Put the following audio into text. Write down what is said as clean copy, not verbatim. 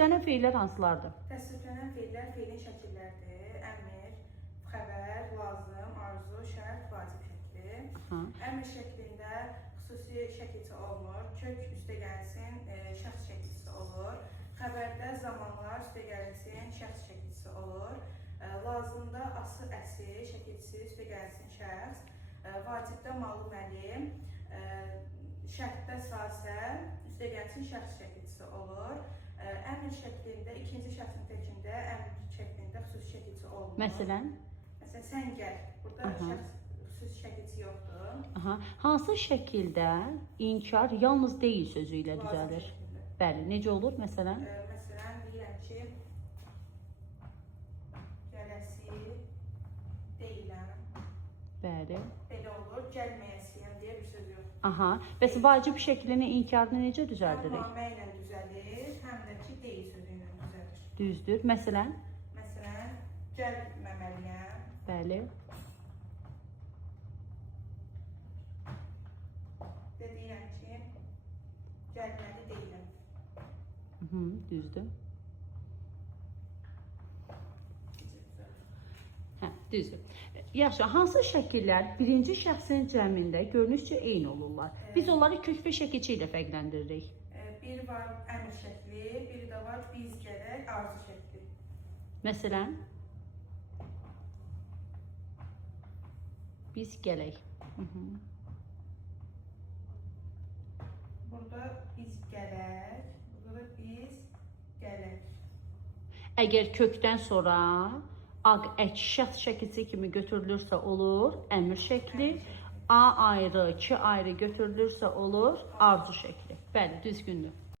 Təsviflənən feillər hansılardır? Təsviflənən feillər feilin şəkilləridir. Əmr, xəbər, lazım, arzu, şərt, vacib şəkli. Əmr şəklində xüsusi şəkilçi olmur. Kök üstəgəlsin, şəxs şəkilçisi olur. Xəbərdə zamanlar üstəgəlsin, şəxs şəkilçisi olur. Lazımda ası, əsi, şəkilçisi üstəgəlsin, şəxs. Vacibdə malum əlim, şərtdə sasə, üstəgəlsin, şəxs şəkilçisi olur. Əmr şəklində, ikinci şəxsin təkində, əmr şəklində xüsusi şəkilçi olmur. Məsələn? Məsələn, sən gəl. Burada şəxs xüsusi şəkilçi yoxdur. Hansı şəkildə inkar yalnız deyil sözü ilə düzəlir? Bəli, necə olur məsələn? Məsələn, deyirəm ki, gələsi deyiləm. Bəli. Belə olur, gəlməyəsiyəm deyə bir söz yox. Bəs vacib şəklini, inkarını necə düzəldirik? Həm namə ilə düzəlir, həm də ki, deyil sözü ilə düzəlir. Düzdür. Məsələn? Məsələn, gəlməməliyəm. Bəli. Və deyirəm ki, gəlməli deyiləm. Düzdür. Düzdür. Yaxşı, hansı şəkillər birinci şəxsin cəmində görünüşcə eyni olurlar? Biz onları kök və şəkilçi ilə fərqləndiririk. Biri var əmr şəkli, biri də var biz gərək, arzu şəkli. Məsələn? Biz gələk. Burada biz gələk, burada da biz gələk. Əgər kökdən sonra aq, ek, şəxs şəkilçisi kimi götürülürsə olur, əmr şəkli. A ayrı, ki ayrı götürülürsə olur, arzu şəkli. Bəli, düzgündür.